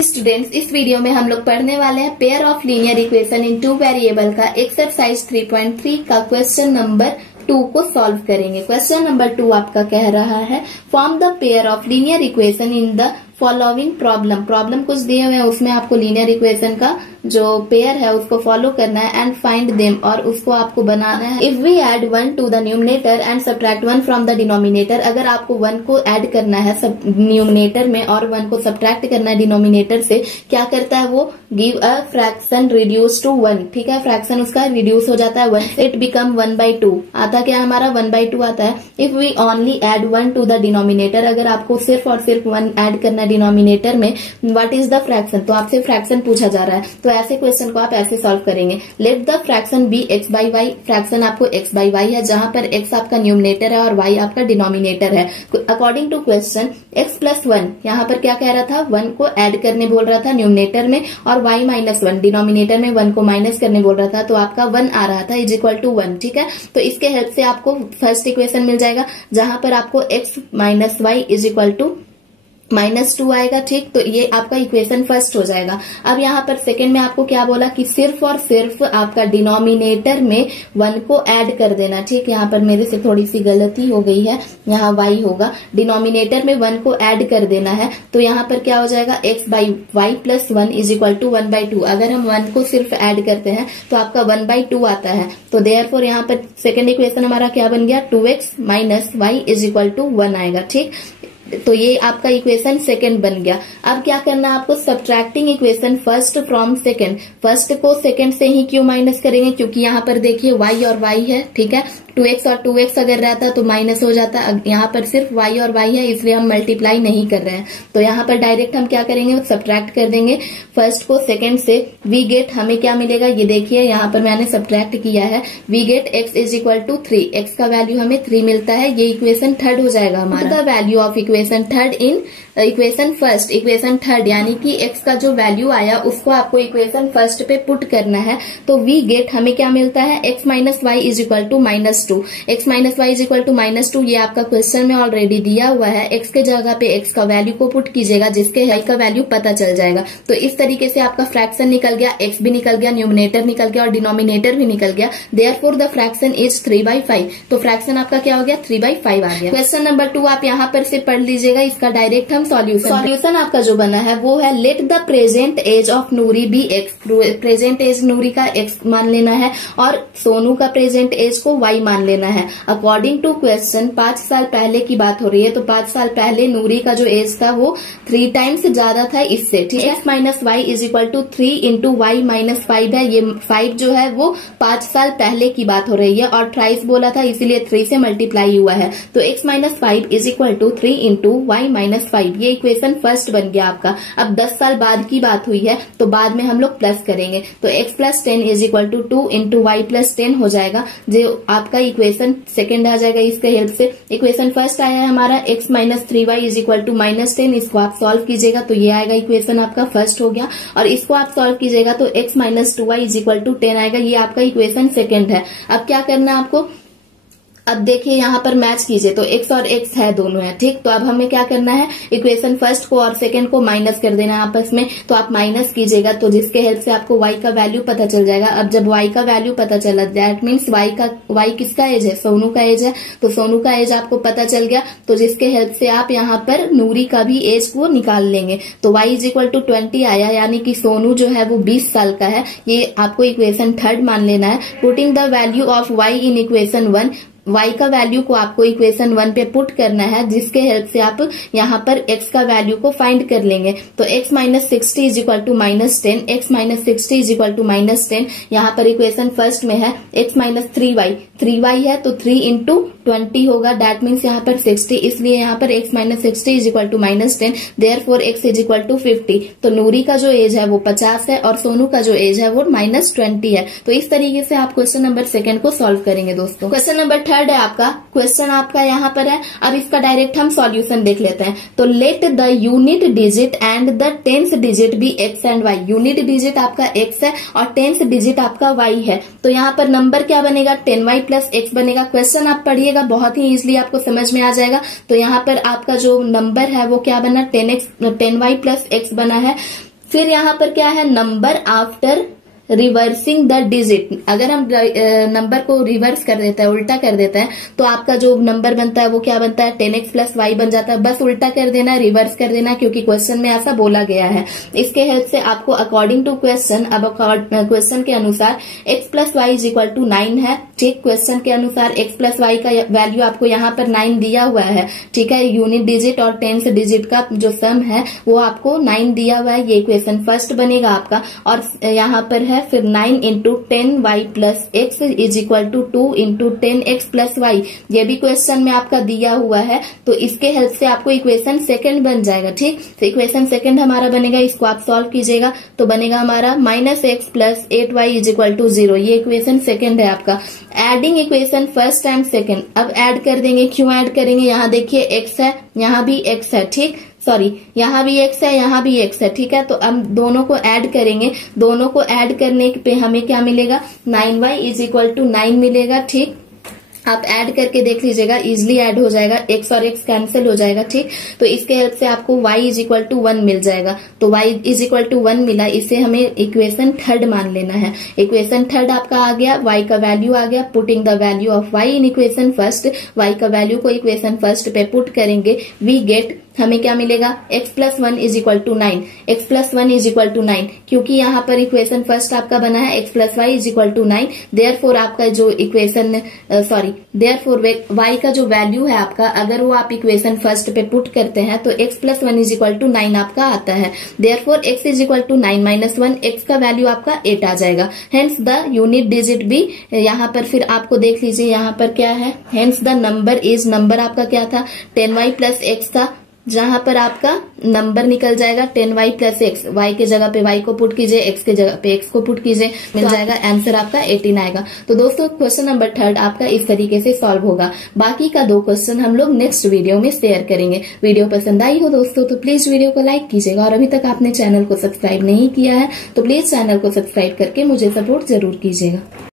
Students, इस video में हम लोग पढ़ने वाले हैं pair of linear equation in two variable का एक्सरसाइज 3.3 का क्वेश्चन नंबर 2 को सॉल्व करेंगे। क्वेश्चन नंबर 2 आपका कह रहा है form the pair of linear equation in the following problem कुछ दिए हुए हैं, उसमें आपको लीनियर इक्वेशन का जो पेयर है उसको फॉलो करना है एंड फाइंड देम, और उसको आपको बनाना है। If we add 1 to the numerator and subtract 1 from the denominator, अगर आपको 1 को ऐड करना है न्यूमरेटर में और 1 को सब्ट्रैक्ट करना है डिनोमिनेटर से, क्या करता है वो give a fraction reduce to 1। ठीक है, फ्रैक्शन उसका रिड्यूस हो जाता है 1, इट बिकम 1/2 आता क्या हमारा 1/2 आता है। If we only add 1 to the denominator, अगर आपको सिर्फ और सिर्फ 1 ऐड करना है डिनोमिनेटर में, व्हाट इज द फ्रैक्शन, तो आपसे फ्रैक्शन पूछा जा रहा है, तो ऐसे क्वेश्चन को आप ऐसे सॉल्व करेंगे। Let the fraction be x by y, fraction आपको x बाई वाई है, जहां पर x आपका न्यूमरेटर है और y आपका डिनोमिनेटर है। According to question x plus 1, यहाँ पर क्या कह रहा था 1 को ऐड करने बोल रहा था न्यूमरेटर में, और y माइनस 1 डिनोमिनेटर में 1 को माइनस करने बोल रहा था, तो आपका 1 आ रहा था इज इक्वल टू 1। ठीक है, तो इसके हेल्प से आपको फर्स्ट इक्वेशन मिल जाएगा, जहां पर आपको x minus y is equal to -2 आएगा। ठीक, तो ये आपका इक्वेशन फर्स्ट हो जाएगा। अब यहाँ पर सेकंड में आपको क्या बोला कि सिर्फ और सिर्फ आपका डिनोमिनेटर में 1 को ऐड कर देना। ठीक, यहाँ पर मेरे से थोड़ी सी गलती हो गई है, यहाँ y होगा, डिनोमिनेटर में 1 को ऐड कर देना है, तो यहाँ पर क्या हो जाएगा x by y plus 1 is equal to 1/2। अगर हम 1 को सिर्फ ऐड करते हैं तो आपका 1/2 आता है, तो देयरफॉर यहाँ पर सेकंड इक्वेशन हमारा क्या बन गया 2x minus y is equal to 1 आएगा। ठीक, तो ये आपका इक्वेशन सेकंड बन गया। अब क्या करना है आपको, subtracting equation first from second. First को सेकंड से ही क्यों माइनस करेंगे, क्योंकि यहाँ पर देखिए y और y है। ठीक है, 2x और 2x अगर रहता तो माइनस हो जाता, यहाँ पर सिर्फ y और y है, इसलिए हम मल्टीप्लाई नहीं कर रहे हैं, तो यहाँ पर डायरेक्ट हम क्या करेंगे सब्ट्रैक्ट कर देंगे फर्स्ट को सेकंड से। वी गेट, हमें क्या मिलेगा, ये देखिए यहाँ पर मैंने सब्ट्रैक्ट किया है, we get x is equal to 3, x का वैल्यू हमें 3 मिलता है, ये इक्वेशन थर्ड हो जाएगा हमारा। The value of equation third in equation first, equation third यानी कि x का जो वैल्यू आया उसको आपको इक्वेशन फर्स्ट पे पुट करना है, तो वी गेट हमें क्या मिलता है x minus y is equal to -2। x minus y is equal to -2 ये आपका क्वेश्चन में ऑलरेडी दिया हुआ है, x के जगह पे x का वैल्यू को पुट कीजिएगा, जिसके y का वैल्यू पता चल जाएगा। तो इस तरीके से आपका फ्रैक्शन निकल गया, x भी निकल गया, न्यूमरेटर निकल गया और डिनोमिनेटर भी निकल गया। देयरफॉर द फ्रैक्शन इज 3/5, तो फ्रैक्शन आपका क्या हो गया 3/5 आ गया। क्वेश्चन नंबर 2 आप यहाँ पर से पढ़ लीजिएगा, इसका डायरेक्ट हम सॉल्यूशन आपका जो बना है वो है let the present age of Noori be x, present age Noori का x मान लेना है और सोनू का प्रेजेंट एज को y मान लेना है। अकॉर्डिंग टू क्वेश्चन 5 साल पहले की बात हो रही है, तो 5 साल पहले नूरी का जो एज था वो 3 टाइम्स ज्यादा था इससे। ठीक है, x minus y is equal to 3 into y minus 5 है, ये 5 जो है वो 5 साल पहले की बात हो रही है और ट्राइस बोला था इसीलिए 3 से मल्टीप्लाई हुआ है, तो x minus 5 is equal to 3 into y minus 5, ये इक्वेशन फर्स्ट बन गया आपका। अब 10 साल बाद की बात हुई है तो बाद में हम लोग प्लस करेंगे, तो x plus 10 is equal to 2 into y plus 10 हो जाएगा, जो आपका इक्वेशन सेकंड आ जाएगा इसके हेल्प से। इक्वेशन फर्स्ट आया है हमारा x minus 3y is equal to -10, इसको आप सॉल्व कीजिएगा तो ये आएगा इक्वेशन आपका फर्स्ट हो गया, और इसको आप सॉल्व कीजिएगा तो x minus 2y is equal to 10 आएगा, ये आपका इक्वेशन सेकंड है। अब क्या करना है आपको, अब देखिए यहाँ पर मैच कीजिए तो x और x है दोनों है। ठीक, तो अब हमें क्या करना है इक्वेशन फर्स्ट को और सेकंड को माइनस कर देना है आपस में, तो आप माइनस कीजिएगा तो जिसके हेल्प से आपको y का वैल्यू पता चल जाएगा। अब जब y का वैल्यू पता चला दैट मीन्स y किसका एज है, सोनू का एज है, तो सोनू का एज आपको पता चल गया, तो जिसके हेल्प से आप यहाँ पर नूरी का भी एज को निकाल लेंगे, तो y इज इक्वल टू 20 आया, यानी कि सोनू जो है वो 20 साल का है, ये आपको इक्वेशन थर्ड मान लेना है। Putting the value of y in equation 1, y का वैल्यू को आपको इक्वेशन 1 पे पुट करना है, जिसके हेल्प से आप यहाँ पर x का वैल्यू को फाइंड कर लेंगे, तो x minus 60 is equal to -10, x minus 60 is equal to -10, यहाँ पर इक्वेशन फर्स्ट में है x माइनस 3y है तो 3 इंटू 20 होगा, दैट मीन्स यहाँ पर 60, इसलिए यहाँ पर x minus 60 is equal to -10, therefore x is equal to 50। तो नूरी का जो एज है वो 50 है और सोनू का जो एज है वो -20 है। तो इस तरीके से आप क्वेश्चन नंबर सेकंड को सॉल्व करेंगे दोस्तों। क्वेश्चन नंबर थर्ड है आपका क्वेश्चन आपका यहाँ पर है। अब इसका डायरेक्ट हम सॉल्यूशन देख लेते हैं। तो let the unit digit and the tenth digit be x and y. Unit digit आपका एक्स है और टेंथ डिजिट आपका वाई है। तो यहाँ पर नंबर क्या बनेगा, 10y प्लस एक्स बनेगा। क्वेश्चन आप पढ़िएगा, बहुत ही इजिली आपको समझ में आ जाएगा। तो यहाँ पर आपका जो नंबर है वो क्या बना, 10y प्लस एक्स बना है। फिर यहाँ पर क्या है, number after reversing the digit. अगर हम नंबर को रिवर्स कर देता है, उल्टा कर देता है, तो आपका जो नंबर बनता है वो क्या बनता है, 10x प्लस वाई बन जाता है। बस उल्टा कर देना, रिवर्स कर देना, क्योंकि क्वेश्चन में ऐसा बोला गया है। इसके हेल्प से आपको अकॉर्डिंग टू क्वेश्चन, अब क्वेश्चन के अनुसार x plus y is equal to 9 है। ठीक, क्वेश्चन के अनुसार x प्लस वाई का वैल्यू आपको यहाँ पर 9 दिया हुआ है। ठीक है, यूनिट डिजिट और टेंथ डिजिट का जो सम है वो आपको 9 दिया हुआ है। ये इक्वेशन फर्स्ट बनेगा आपका। और यहाँ पर है फिर 9 into 10y plus x is equal to 2 into 10x plus y. ये भी क्वेश्चन में आपका दिया हुआ है। तो इसके हेल्प से आपको इक्वेशन सेकंड बन जाएगा। ठीक, तो इक्वेशन सेकंड हमारा बनेगा, इसको आप सॉल्व कीजिएगा तो बनेगा हमारा -x plus 8y is equal to 0। ये इक्वेशन सेकंड है आपका। Adding equation first and second, अब ऐड कर देंगे। क्यों ऐड करेंगे, यहाँ देखिए x है, यहाँ भी x है। ठीक, सॉरी, यहाँ भी x है, यहाँ भी x है। ठीक है, तो हम दोनों को ऐड करेंगे। दोनों को ऐड करने पे हमें क्या मिलेगा, 9y इज इक्वल टू 9 मिलेगा। ठीक, आप ऐड करके देख लीजिएगा, इजिली ऐड हो जाएगा, x और x कैंसिल हो जाएगा। ठीक, तो इसके हेल्प से आपको y इज इक्वल टू 1 मिल जाएगा। तो y इज इक्वल टू 1 मिला, इसे हमें इक्वेशन थर्ड मान लेना है। इक्वेशन थर्ड आपका आ गया, y का वैल्यू आ गया। Putting the value of y in equation first, y का वैल्यू को इक्वेशन फर्स्ट पे पुट करेंगे। वी गेट, हमें क्या मिलेगा, x plus 1 is equal to 9। x plus 1 is equal to 9, क्योंकि यहाँ पर इक्वेशन फर्स्ट आपका बना है x plus y is equal to 9। Therefore आपका जो इक्वेशन देयरफॉर y का जो वैल्यू है आपका, अगर वो आप इक्वेशन फर्स्ट पे पुट करते हैं तो x plus 1 is equal to 9 आपका आता है। Therefore x is equal to 9 minus 1, x का वैल्यू आपका 8 आ जाएगा। हेंस द यूनिट डिजिट भी यहाँ पर फिर आपको देख लीजिए, यहाँ पर क्या है, hence the number is, number आपका क्या था, 10y प्लस एक्स था, जहां पर आपका नंबर निकल जाएगा 10y प्लस एक्स। y के जगह पे y को पुट कीजिए, x के जगह पे x को पुट कीजिए, मिल जाएगा आंसर आपका 18 आएगा। तो दोस्तों क्वेश्चन नंबर थर्ड आपका इस तरीके से सॉल्व होगा। बाकी का 2 क्वेश्चन हम लोग नेक्स्ट वीडियो में शेयर करेंगे। वीडियो पसंद आई हो दोस्तों तो प्लीज वीडियो को लाइक कीजिएगा, और अभी तक आपने चैनल को सब्सक्राइब नहीं किया है तो प्लीज चैनल को सब्सक्राइब करके मुझे सपोर्ट जरूर कीजिएगा।